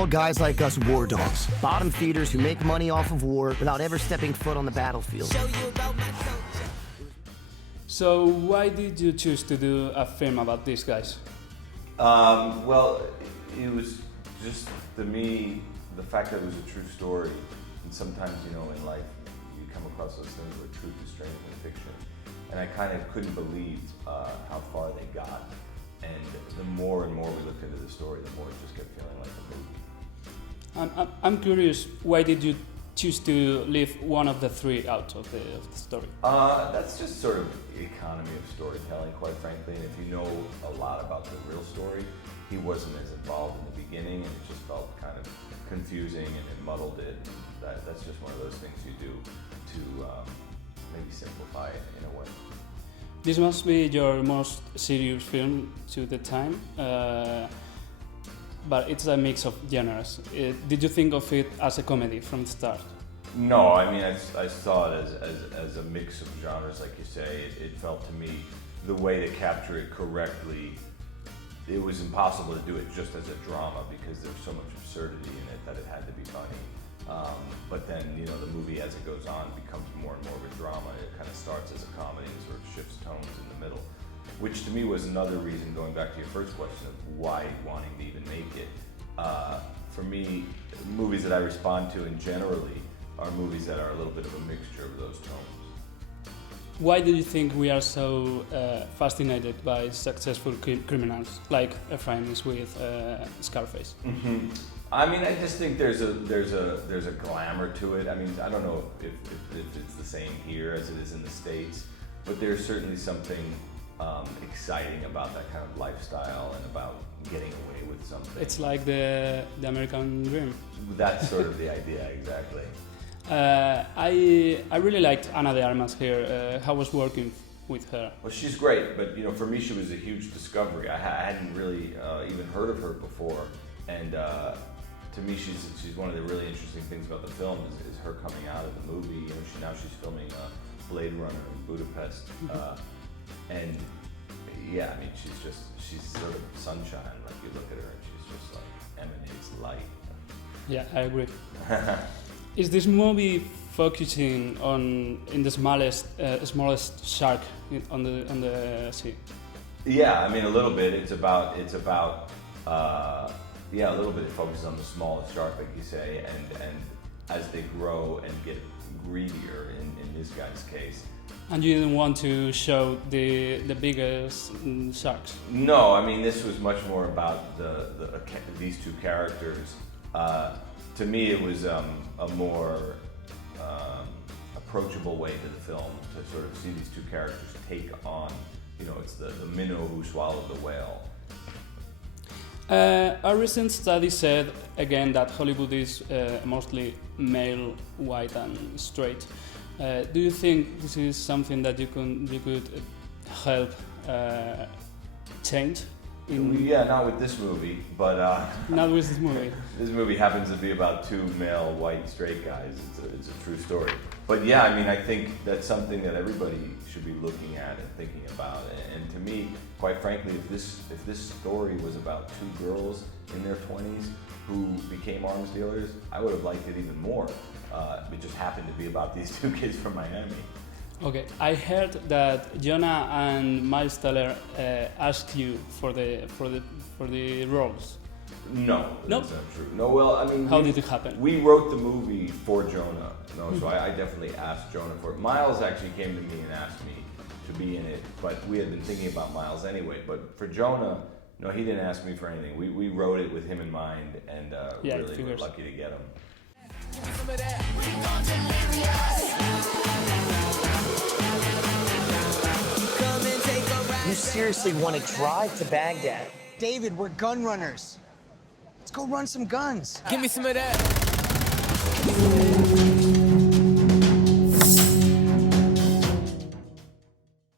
call guys like us war dogs. Bottom feeders who make money off of war without ever stepping foot on the battlefield. So why did you choose to do a film about these guys? Well, it was just, to me, the fact that it was a true story, and sometimes, you know, in life, you come across those things where truth is stranger than fiction. And I kind of couldn't believe how far they got. And the more and more we looked into the story, the more it just kept feeling like a movie. I'm curious, why did you choose to leave one of the three out of the story? That's just sort of the economy of storytelling, quite frankly. And if you know a lot about the real story, he wasn't as involved in the beginning, and it just felt kind of confusing and it muddled it. And that's just one of those things you do to maybe simplify it in a way. This must be your most serious film to the time, but it's a mix of genres. Did you think of it as a comedy from the start? No, I mean, I saw it as a mix of genres, like you say. It felt to me, the way to capture it correctly, it was impossible to do it just as a drama because there's so much absurdity in it that it had to be funny. But then, you know, the movie as it goes on becomes more and more of a drama. It kind of starts as a comedy and sort of shifts tones in the middle, which to me was another reason, going back to your first question of why wanting to even make it. For me, movies that I respond to, and generally, are movies that are a little bit of a mixture of those tones. Why do you think we are so fascinated by successful criminals, like Efraim is with Scarface? Mm-hmm. I mean, I just think there's a glamour to it. I mean, I don't know if it's the same here as it is in the States, but there's certainly something exciting about that kind of lifestyle and about getting away with something. It's like the American dream. That's sort of the idea, exactly. I really liked Ana de Armas here. How was working with her? Well, she's great, but you know, for me, she was a huge discovery. I hadn't really even heard of her before, and to me, she's one of the really interesting things about the film is her coming out of the movie. You know, she's filming Blade Runner in Budapest, and yeah, I mean, she's sort of sunshine. Like you look at her, and she's just like emanates light. Yeah, I agree. Is this movie focusing in the smallest shark on the sea? Yeah, I mean, a little bit. It's about a little bit. It focuses on the smallest shark, like you say, and as they grow and get greedier, in this guy's case. And you didn't want to show the biggest sharks? No, I mean, this was much more about these two characters. To me, it was a more approachable way to the film to sort of see these two characters take on, you know, it's the minnow who swallowed the whale. A recent study said, again, that Hollywood is mostly male, white and straight. Do you think this is something that you could help change? Yeah, not with this movie, but not with this movie. This movie happens to be about two male, white, straight guys. It's a true story. But yeah, I mean, I think that's something that everybody should be looking at and thinking about. And to me, quite frankly, if this story was about two girls in their 20s who became arms dealers, I would have liked it even more. It just happened to be about these two kids from Miami. Okay, I heard that Jonah and Miles Teller asked you for the roles. No, that's not true. No, well, I mean, how did it happen? We wrote the movie for Jonah. No, so I definitely asked Jonah for it. Miles actually came to me and asked me to be in it, but we had been thinking about Miles anyway. But for Jonah, no, he didn't ask me for anything. We wrote it with him in mind, and really were lucky to get him. You seriously want to drive to Baghdad? David, we're gun runners. Let's go run some guns. Give me some of that.